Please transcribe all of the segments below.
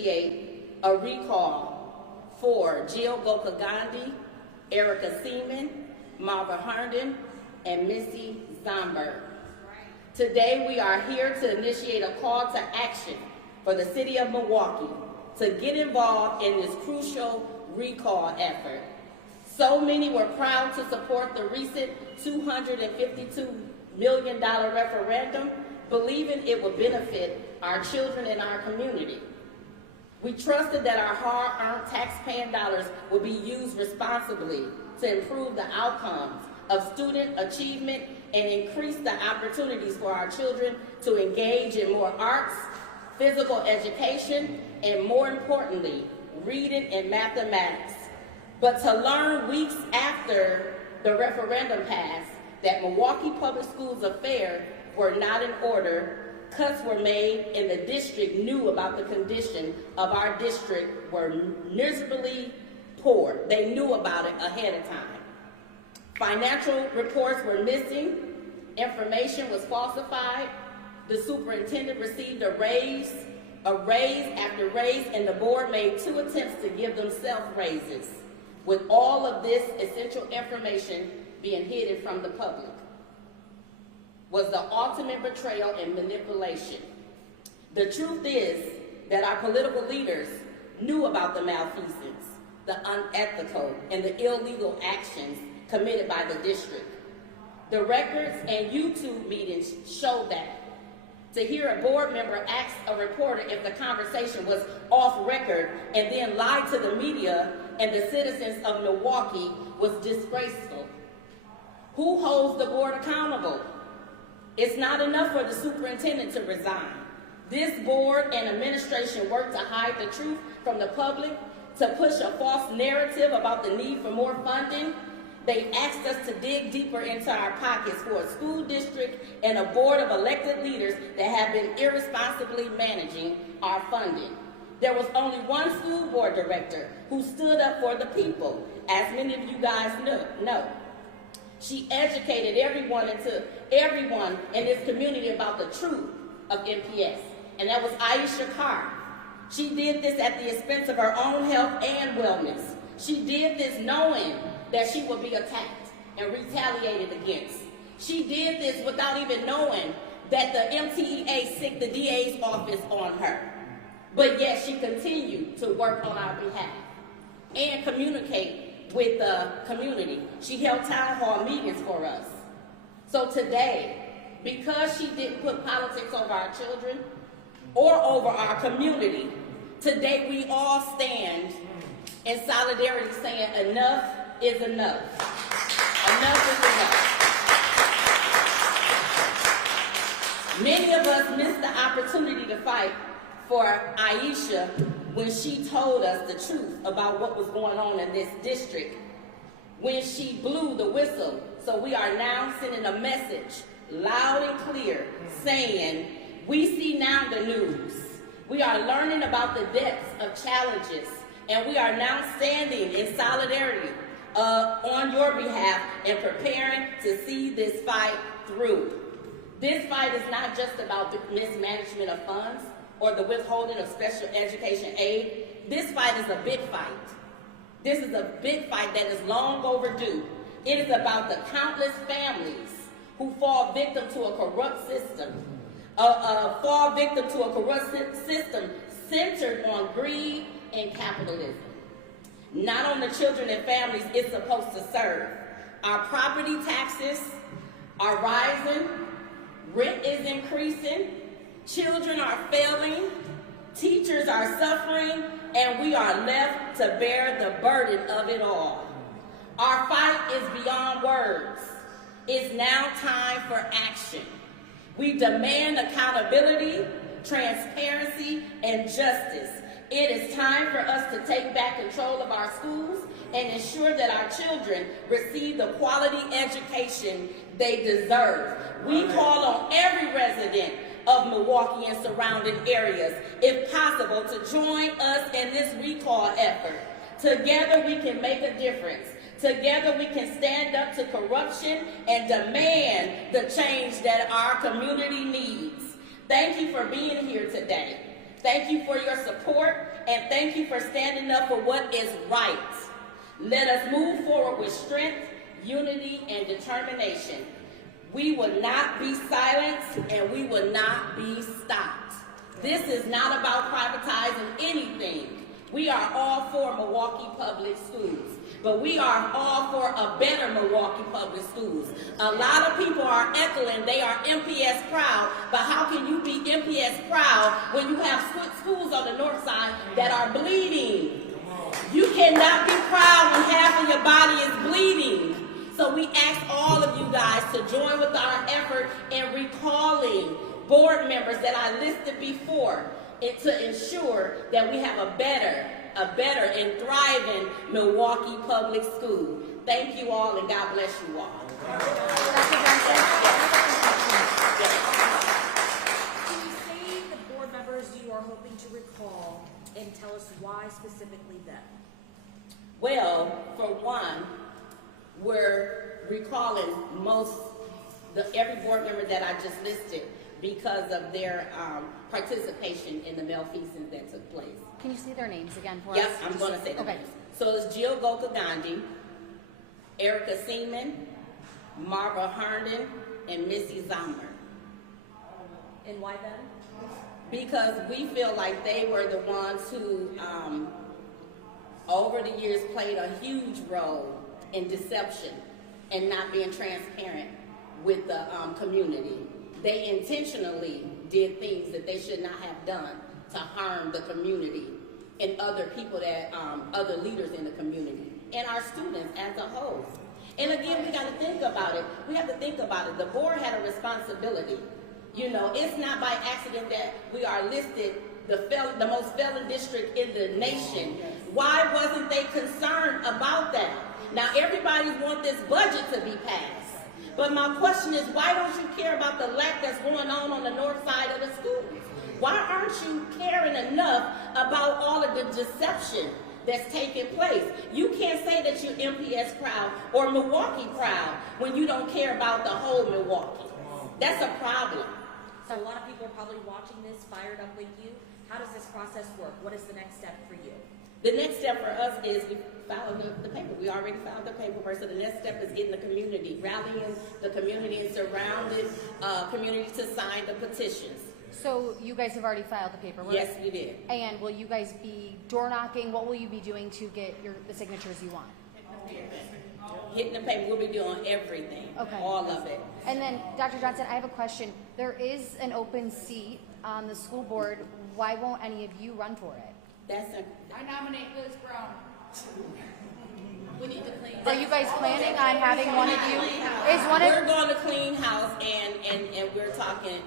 A recall for Jill Gokagandhi, Erica Seaman, Marva Herndon, and Missy Zomberg. Today we are here to initiate a call to action for the city of Milwaukee to get involved in this crucial recall effort. So many were proud to support the recent $252 million referendum, believing it would benefit our children and our community. We trusted that our hard-earned tax-paying dollars would be used responsibly to improve the outcomes of student achievement and increase the opportunities for our children to engage in more arts, physical education, and more importantly, reading and mathematics. But to learn weeks after the referendum passed that Milwaukee Public Schools affairs were not in order, cuts were made, and the district knew about the condition of our district were miserably poor. They knew about it ahead of time. Financial reports were missing, information was falsified, the superintendent received a raise after raise, and the board made 2 attempts to give themselves raises, with all of this essential information being hidden from the public. Was the ultimate betrayal and manipulation. The truth is that our political leaders knew about the malfeasance, the unethical, and the illegal actions committed by the district. The records and YouTube meetings show that. To hear a board member ask a reporter if the conversation was off record and then lie to the media and the citizens of Milwaukee was disgraceful. Who holds the board accountable? It's not enough for the superintendent to resign. This board and administration work to hide the truth from the public, to push a false narrative about the need for more funding. They asked us to dig deeper into our pockets for a school district and a board of elected leaders that have been irresponsibly managing our funding. There was only one school board director who stood up for the people, as many of you guys know. She educated everyone in this community about the truth of MPS, and that was Aisha Carr. She did this at the expense of her own health and wellness. She did this knowing that she would be attacked and retaliated against. She did this without even knowing that the MTEA sicked the DA's office on her. But yet she continued to work on our behalf and communicate with the community. She held town hall meetings for us. So today, because she didn't put politics over our children or over our community, today we all stand in solidarity saying enough is enough. Enough is enough. Many of us missed the opportunity to fight for Aisha when she told us the truth about what was going on in this district, when she blew the whistle. So we are now sending a message loud and clear saying, we see now the news. We are learning about the depths of challenges, and we are now standing in solidarity on your behalf and preparing to see this fight through. This fight is not just about mismanagement of funds or the withholding of special education aid. This fight is a big fight. This is a big fight that is long overdue. It is about the countless families who fall victim to a corrupt system, centered on greed and capitalism. Not on the children and families it's supposed to serve. Our property taxes are rising, rent is increasing, children are failing, teachers are suffering, and we are left to bear the burden of it all. Our fight is beyond words. It's now time for action. We demand accountability, transparency, and justice. It is time for us to take back control of our schools and ensure that our children receive the quality education they deserve. We call on every resident of Milwaukee and surrounding areas, if possible, to join us in this recall effort. Together we can make a difference. Together we can stand up to corruption and demand the change that our community needs. Thank you for being here today. Thank you for your support and thank you for standing up for what is right. Let us move forward with strength, unity, and determination. We will not be silenced, and we will not be stopped. This is not about privatizing anything. We are all for Milwaukee Public Schools, but we are all for a better Milwaukee Public Schools. A lot of people are echoing they are MPS proud, but how can you be MPS proud when you have schools on the north side that are bleeding? You cannot be proud when half of your body is bleeding. So we ask all of you guys to join with our effort in recalling board members that I listed before, and to ensure that we have a better and thriving Milwaukee Public School. Thank you all, and God bless you all. Can you say the board members you are hoping to recall and tell us why specifically them? Well, for one, we're recalling every board member that I just listed because of their participation in the malfeasance that took place. Can you say their names again for us? Yes, I'm going to say the names. So it's Jill Gokagandhi, Erica Seaman, Marva Herndon, and Missy Zomber. And why them? Because we feel like they were the ones who, over the years, played a huge role in deception and not being transparent with the community. They intentionally did things that they should not have done to harm the community and other people other leaders in the community and our students as a whole. And again, we got to think about it. We have to think about it. The board had a responsibility. You know, it's not by accident that we are listed the most felon district in the nation. Why wasn't they concerned about that? Now, everybody wants this budget to be passed. But my question is, why don't you care about the lack that's going on the north side of the schools? Why aren't you caring enough about all of the deception that's taking place? You can't say that you're MPS proud or Milwaukee proud when you don't care about the whole Milwaukee. That's a problem. So a lot of people are probably watching this, fired up with you. How does this process work? What is the next step for you? The next step for us is we filed the paper. We already filed the paperwork. So the next step is getting the community, rallying the community and surrounding community to sign the petitions. So you guys have already filed the paperwork? Yes, we did. And will you guys be door knocking? What will you be doing to get the signatures you want? Hitting the paper. We'll be doing everything. Okay. All of it. And then, Dr. Johnson, I have a question. There is an open seat on the school board. Why won't any of you run for it? I nominate Liz Brown. We need to clean. Are you guys planning on having one of you? We're going to clean house, and we're talking.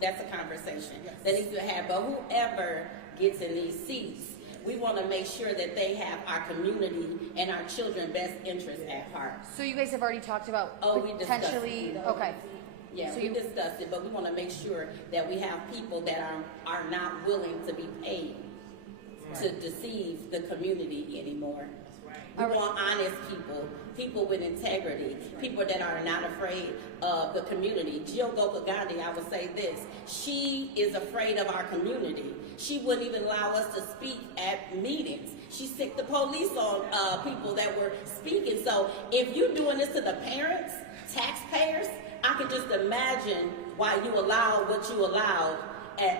That's a conversation that needs to happen. But whoever gets in these seats, we want to make sure that they have our community and our children's best interests at heart. So you guys have already talked about potentially. Okay. Yeah, so we discussed it, but we want to make sure that we have people that are not willing to be paid to deceive the community anymore. We want honest people, people with integrity, people that are not afraid of the community. Jill Gokagandhi, I would say this, she is afraid of our community. She wouldn't even allow us to speak at meetings. She sicked the police on people that were speaking. So if you're doing this to the parents, taxpayers, I can just imagine why you allow what you allowed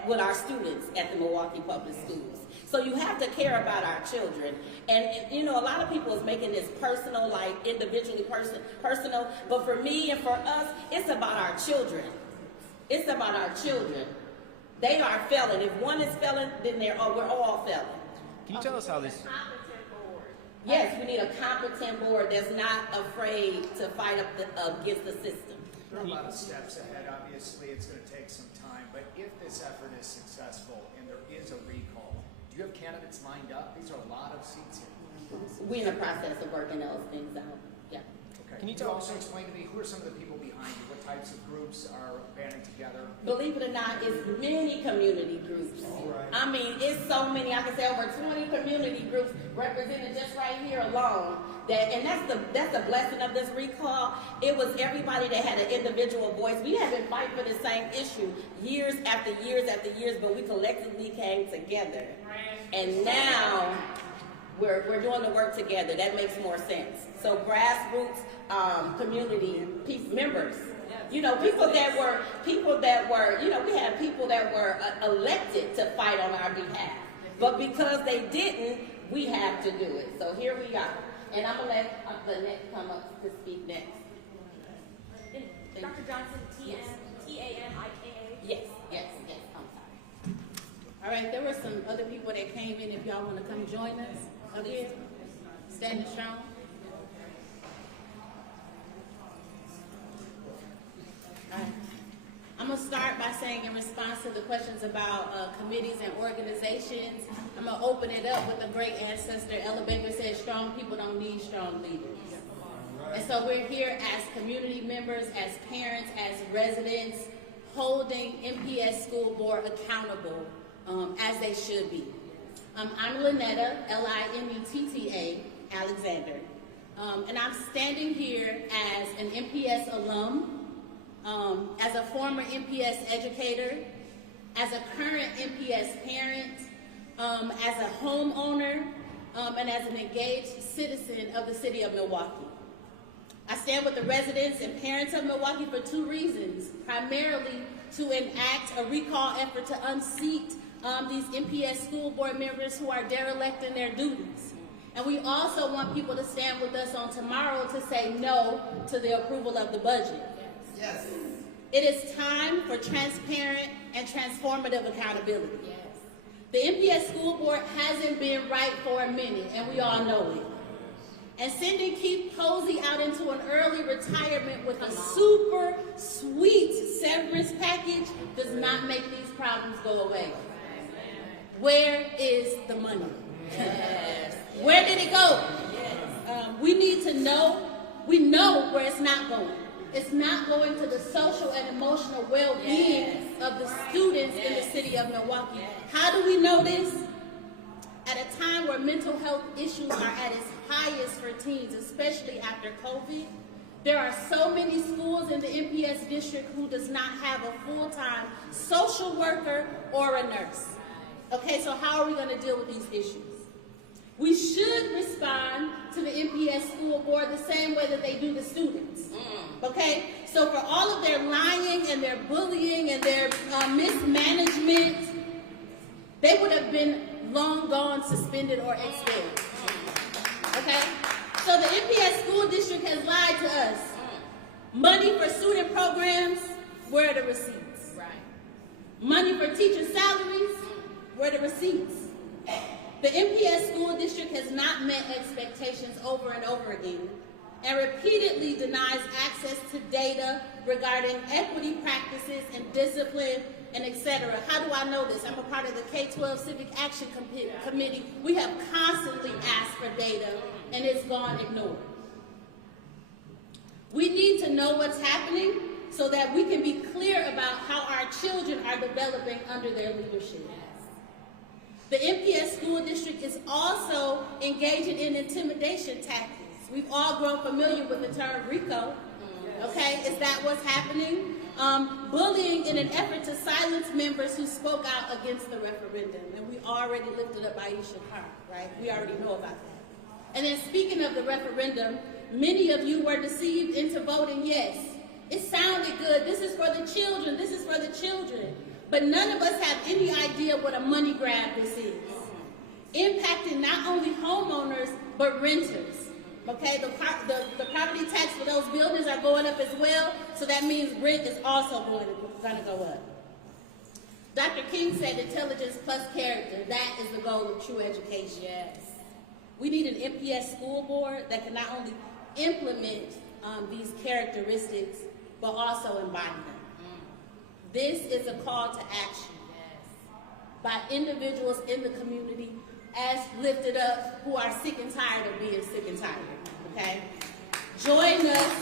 with our students at the Milwaukee Public Schools. So you have to care about our children. And you know, a lot of people is making this personal, like individually personal. But for me and for us, it's about our children. It's about our children. They are felon. If one is felon, then we're all felon. Can you tell us how this... Yes, we need a competent board that's not afraid to fight up against the system. There are a lot of steps ahead. Obviously, it's going to take some time. But if this effort is successful and there is a recall, do you have candidates lined up? These are a lot of seats here. We're in the process of working those things out. Yeah. Okay. Can you also explain to me who are some of the people behind you? What types of groups are banding together? Believe it or not, it's many community groups. Right. I mean, it's so many. I can say over 20 community groups represented just right here alone. And that's the blessing of this recall. It was everybody that had an individual voice. We have been fighting for the same issue years after years after years, but we collectively came together. and now we're doing the work together. That makes more sense. So grassroots community members, you know, people that were, you know, we had people that were elected to fight on our behalf, but because they didn't, we have to do it. So here we are, and I'm gonna let the next come up to speak next. Dr. Johnson, T-A-M-I-K-A. Yes, I'm sorry. All right, there were some other people that came in. If y'all want to come join us up here, standing strong. All right. I'm going to start by saying, in response to the questions about committees and organizations, I'm going to open it up with a great ancestor. Ella Baker said, strong people don't need strong leaders. And so we're here as community members, as parents, as residents, holding MPS School Board accountable as they should be. I'm Lynetta, L-I-N-E-T-T-A, Alexander, and I'm standing here as an MPS alum, as a former MPS educator, as a current MPS parent, as a homeowner, and as an engaged citizen of the city of Milwaukee. I stand with the residents and parents of Milwaukee for two reasons, primarily to enact a recall effort to unseat these MPS school board members who are derelict in their duties. And we also want people to stand with us on tomorrow to say no to the approval of the budget. Yes. It is time for transparent and transformative accountability. The MPS school board hasn't been right for a minute, and we all know it. And sending Keith Posey out into an early retirement with a super sweet severance package does not make these problems go away. Where is the money? Yes. Where did it go? We need to know. We know where it's not going. It's not going to the social and emotional well-being of the students in the city of Milwaukee. How do we know this? At a time where mental health issues are at its highest for teens, especially after COVID, there are so many schools in the MPS district who does not have a full-time social worker or a nurse. Okay, so how are we going to deal with these issues? We should respond to the MPS school board the same way that they do the students. Okay, so for all of their lying and their bullying and their mismanagement, they would have been long gone, suspended, or expelled. Okay? So the MPS school district has lied to us. Money for student programs, where are the receipts? Right. Money for teacher salaries, where are the receipts? The MPS school district has not met expectations over and over again and repeatedly denies access to data regarding equity practices and discipline and etc. How do I know this? I'm a part of the K-12 Civic Action Committee. We have constantly asked for data, and it's gone ignored. We need to know what's happening so that we can be clear about how our children are developing under their leadership. The MPS school district is also engaging in intimidation tactics. We've all grown familiar with the term RICO. Okay, is that what's happening? Bullying in an effort to silence members who spoke out against the referendum. And we already lifted up Aisha Carr, right? We already know about that. And then speaking of the referendum, many of you were deceived into voting yes. It sounded good. This is for the children. This is for the children. But none of us have any idea what a money grab this is. Impacting not only homeowners, but renters. Okay, the property tax for those buildings are going up as well, so that means rent is also going to go up. Dr. King said intelligence plus character, that is the goal of true education. Yes. We need an MPS school board that can not only implement these characteristics, but also embody them. This is a call to action by individuals in the community as lifted up who are sick and tired of being sick and tired, okay? Join us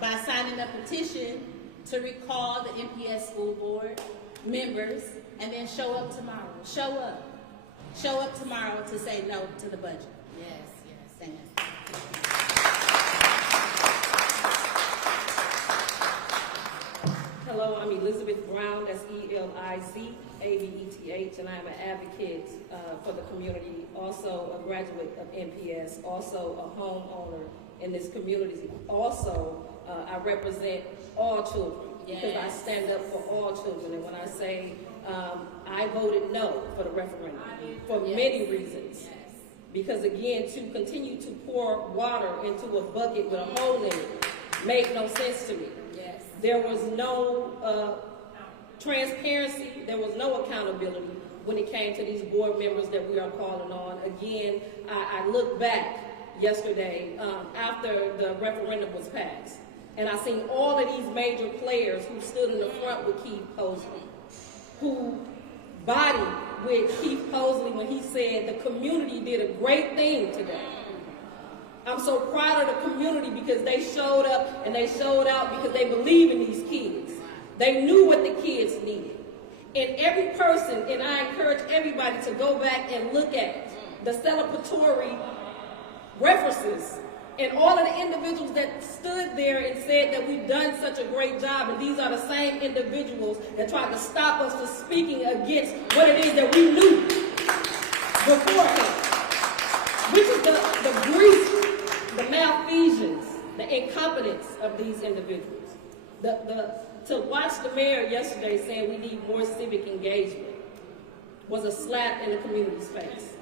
by signing a petition to recall the MPS school board members and then show up tomorrow. Show up tomorrow to say no to the budget. Yes, thank you. Hello, I'm Elizabeth Brown, that's Elizabeth, and I'm an advocate for the community, also a graduate of MPS, also a homeowner in this community. Also, I represent all children because I stand up for all children. And when I say I voted no for the referendum for many reasons. Because again, to continue to pour water into a bucket with a hole in it made no sense to me. There was no transparency, there was no accountability when it came to these board members that we are calling on. Again, I look back yesterday after the referendum was passed, and I seen all of these major players who stood in the front with Keith Posley, who bodied with Keith Posley when he said the community did a great thing today. I'm so proud of the community because they showed up and they showed out because they believe in these kids. They knew what the kids needed. And every person, and I encourage everybody to go back and look at the celebratory references and all of the individuals that stood there and said that we've done such a great job, and these are the same individuals that tried to stop us from speaking against what it is that we knew beforehand, which is the grief, the malfeasance, the incompetence of these individuals. To watch the mayor yesterday saying we need more civic engagement was a slap in the community's face.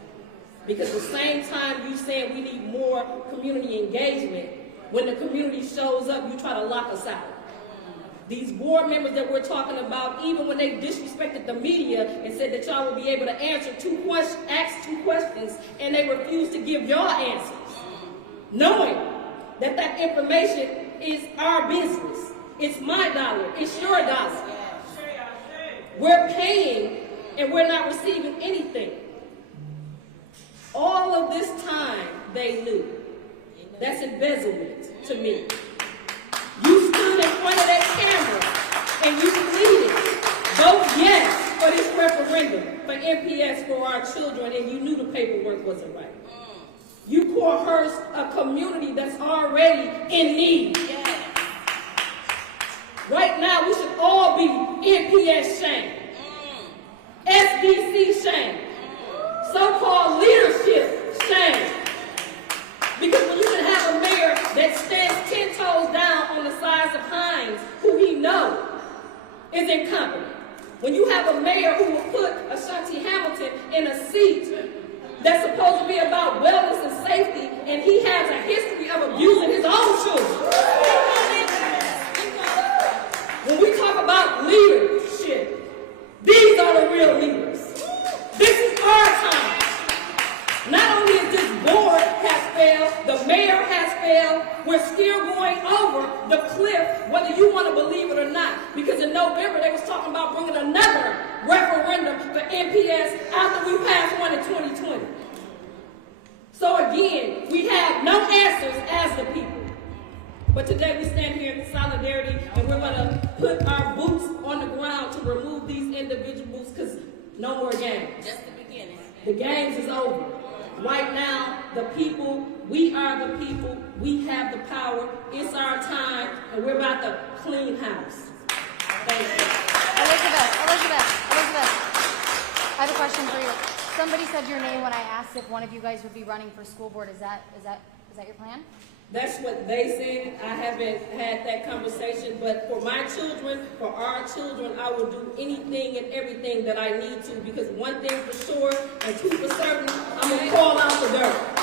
Because the same time you saying we need more community engagement, when the community shows up, you try to lock us out. These board members that we're talking about, even when they disrespected the media and said that y'all would be able to answer ask two questions, and they refused to give y'all answers, knowing that that information is our business. It's my dollar. It's your dollar. We're paying, and we're not receiving anything. All of this time, they knew. That's embezzlement to me. You stood in front of that camera and you pleaded, vote yes for this referendum for MPS for our children, and you knew the paperwork wasn't right. You coerced a community that's already in need. Right now, we should all be MPS shamed, SDC shamed, so-called leadership shame. Because when you can have a mayor that stands 10 toes down on the size of Hines, who he knows is incompetent. When you have a mayor who will put Ashanti Hamilton in a seat that's supposed to be about wellness and safety, and he has a history of abusing his own children. When we talk about leadership, these are the real leaders. This is our time. Not only is this board has failed, the mayor has failed, we're still going over the cliff, whether you want to believe it or not. Because in November, they was talking about bringing another referendum for MPS after we passed one in 2020. So again, we have no answers as the people. But today we stand here in solidarity, and we're going to put our boots on the ground to remove these individuals, because no more games. Just the beginning. The games is over. Right now, the people, we are the people, we have the power, it's our time, and we're about to clean house. Thank you. Elizabeth, I have a question for you. Somebody said your name when I asked if one of you guys would be running for school board. Is that your plan? That's what they said. I haven't had that conversation, but for my children, for our children, I will do anything and everything that I need to, because one thing for sure and two for certain, I'm going to call out the dirt.